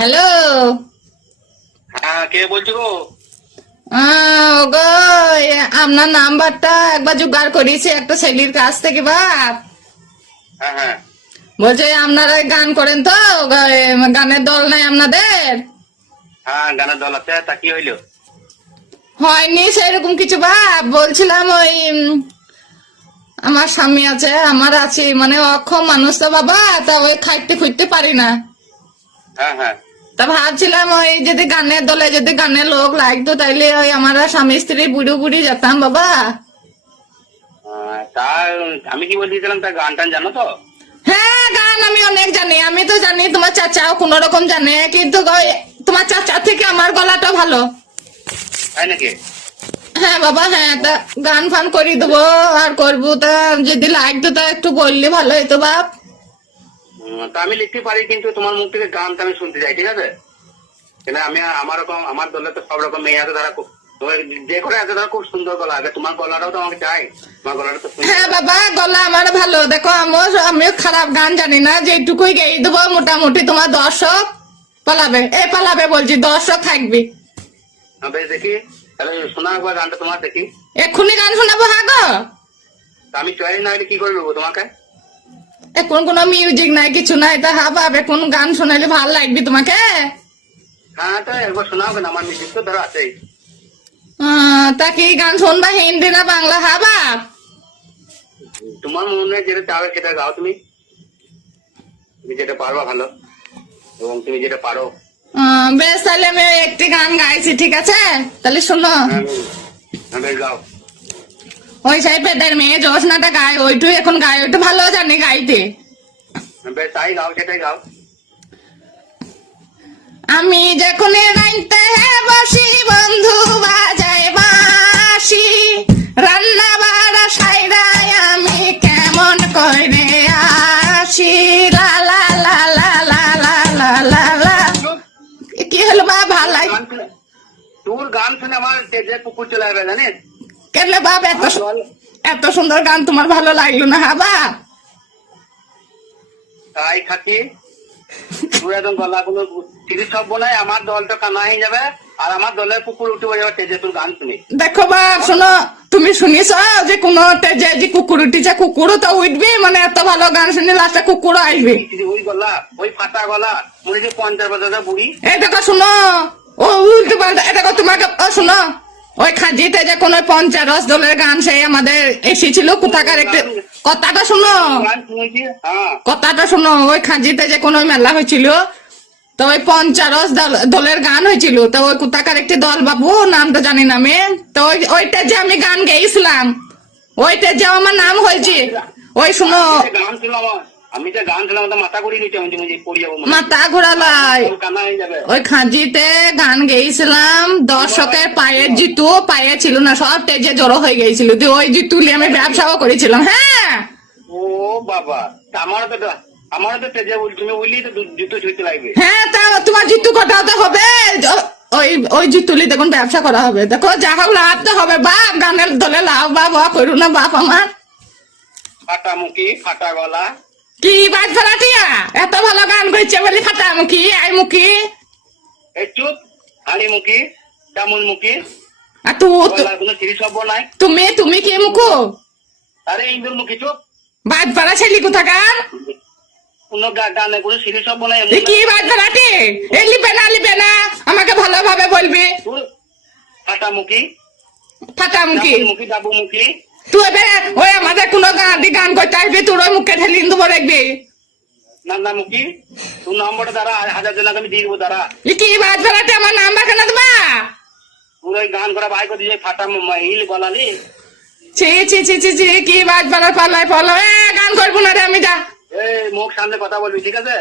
Hello. হ্যাঁ, কে বলছো গো? গো, আপনার নাম্বারটা একবার জোগাড় করেছি একটা ছেলের কাছ থেকে বাপ। হ্যাঁ হ্যাঁ বলছে আপনারা গান করেন তো, গানের দল নাই আপনাদের? হ্যাঁ, গানের দল আছে। তা কি হইলো? হয়নি সেরকম কিছু বাপ, বলছিলাম ওই আমার স্বামী আছে, আমার আছে, মানে অক্ষম মানুষ তো বাবা, তা ওই খাইতে খুঁজতে পারি না। হ্যাঁ হ্যাঁ তা ভাবছিলাম ওই যদি গানের দলে যদি গানের লোক লাগতো তাইলে ওই আমরা স্বামী স্ত্রী বুড়ি বুড়ি যেতাম বাবা। তা আমি কি বলতেছিলাম, তা গান টান জানো তো? হ্যাঁ, গান আমি অনেক জানি, আমি তো জানি, তোমার চাচাও কোন রকম জানে, কিন্তু তোমার চাচা থেকে আমার গলাটা ভালো। তাই নাকি? হ্যাঁ বাবা, হ্যাঁ, তা গান ফান করি দেবো আর করবো, তা যদি লাগতো তা একটু বললে ভালো হতো বাপ। তা আমি লিখতে পারি, কিন্তু তোমার মুখ থেকে গানটা আমি শুনতে চাই, ঠিক আছে? কেন আমি আমার দলে তো সব রকম মেয়ে আছে, তারা যে করে আছে তারা খুব সুন্দর গলা আছে। তোমার গলাটাও তো আমাকে চাই, তোমার গলাটা তো সুন্দর। হ্যাঁ বাবা, গলা আমার ভালো, দেখো আমিও খারাপ গান জানি না, যেটুকুই গেয়ে দেবো মোটামুটি তোমার দর্শক পালাবে বলছি, দর্শক থাকবি। বেশ, দেখি তাহলে শোনা একবার গানটা তোমার, দেখি। এক্ষুনি গান শোনাবো? হ্যাঁ গো, তা আমি চয়েস না হলে কি করে নেবো তোমাকে? এখন কোনো মিউজিক নাই, কিছু নাই, তা হ্যাঁ বাপ, এখন গান শোনালে ভালো লাগবে তোমাকে। হ্যাঁ, তো একবার শোনাও কেন, আমার মিউজিক তো ধরো আছেই। তা কি গান শুনবা, হিন্দি না বাংলা? হ্যাঁ বাপ, তোমার মনে যেটা চাবে সেটা গাও তুমি। তুমি যেটা পারবা ভালো, এবং তুমি যেটা পারো। বেশ, তাহলে আমি একটি গান গাইছি, ঠিক আছে? তাহলে শোনো। বেশ, গাও। ওই সেই পেটের মেয়ে জোসনাটা গায়, ওইটু এখন গায়, ওইটু ভালো জানি গাইতে। বেশ, তাই গাও, সেটাই গাও। আমি যখন গাইতে বসি বন্ধু বাজায় বাঁশি, রান্না বাড়া সাইরাই আমি কেমন করে আসি, লা লা লা লা লা লা লা লা লা। কি হলো বা, ভাল লাগে? তোর গান শুনে আমার তেজে পুকুর চলে আসবে, জানিস? কেন বাপ, এত সুন্দর গান তোমার ভালো লাগলো না? হ্যাঁ বাপ, তাই খাচ্ছি। তোর একদম গলা কোনো তিরিশ সভ্য নাই, আমার দলটা কানা হয়ে যাবে, আর আমার দলের পুকুর উঠে যাবে তেজে তোর গান শুনে। দেখো বাপ, শোনো, তুমি শুনিস যে কোনো যে কুকুর উঠিছে, কুকুরও তো উঠবে, মানে এত ভালো গান শুনে লাস্টে কুকুরও আসবে। ওই গলা, ওই ফাটা গলা, মনে হচ্ছে 50 বছরের বুড়ি। এই দেখো শোনো, ও উল্টো পাল্টা, এই দেখো তোমাকে, ও শোনো, ওই খাজিতে যে কোন 50 দলের গান সেই আমাদের এসেছিল কোথাকার একটা, কথাটা শোনো, গান শুনেছি, হ্যাঁ। কথাটা শোনো, ওই খাজিতে যে কোন মেলা হয়েছিল, তো ওই 50 দলের গান হয়েছিল, তো ওই কোথাকার একটি দল বাবু, নামটা জানি না আমি, তো ওইটা যে আমি গান গেয়েছিলাম, ওইটা যে আমার নাম হয়েছে, ওই শোনো, গান শুনলাম, আমি যে গান শুনলাম মাথা ঘুরিয়ে নিচ্ছে, আমি পড়ে যাবো, মাথা ঘোরালাই। কানা হয়ে যাবে। ওই খাজিতে গান গেয়েছিলাম, দর্শকের পায়ের জিতু পায়ে ছিল না, সব তেজে জড়ো হয়ে গেছিল, দিয়ে ওই জিতু নিয়ে আমি ব্যবসাও করেছিলাম। হ্যাঁ, ও বাবা, আমারও তো তেজে তুমি বললি তো জুতো ছুঁতে লাগবে। হ্যাঁ, তা তোমার জিতু কটাতে হবে, ওই ওই জিতুলি দেখুন ব্যবসা করা হবে, দেখো যা হোক লাভ তো হবে বাপ, গানের দলে লাভ বাপ করু না বাপ আমার। ফাটা মুখি, ফাটা গলা। কি বাদ ফেলাটিয়া, এত ভালো গান করছে বলি ফাটা মুখী আই মুখী, এই চুপ, হাড়ি মুখি, চামুল মুখি, আর গলার কোনো তিরিশ সভ্য নাই। তুমি কি মুখো, আরে ইন্দুর মুখি, চুপ। বাদ ফেলা ছেলি কোথাকার, কোনো গানে কোনো সিরিজ সভ্য নাই। কি বাদ ফেলাটি, এ লিবে না, আমাকে ভালোভাবে বলবি। ফাটা মুখি, ফাটা মুখী, মুখি, ডাবু মুখি। তুই এবার ওই আমাদের কোনো গান করতে আসবি, তোর ওই মুখে ঠেলিয়ে দেবো দেখবি। নান্না মুখি, তোর নম্বরটা দ্বারা 1000 জনকে আমি দিয়ে দেবো দ্বারা। কি বাদ ফেলাটি, আমার নাম্বার কেন দেবা? তোর ওই গান করা ভাই করে দিয়ে ফাটা হিল গলালি। ছি কি বাদ ফেলার পাল্লায় পড়লো, গান করবো না রে আমি, যা। এই মুখ সামনে কথা বলবি, ঠিক আছে?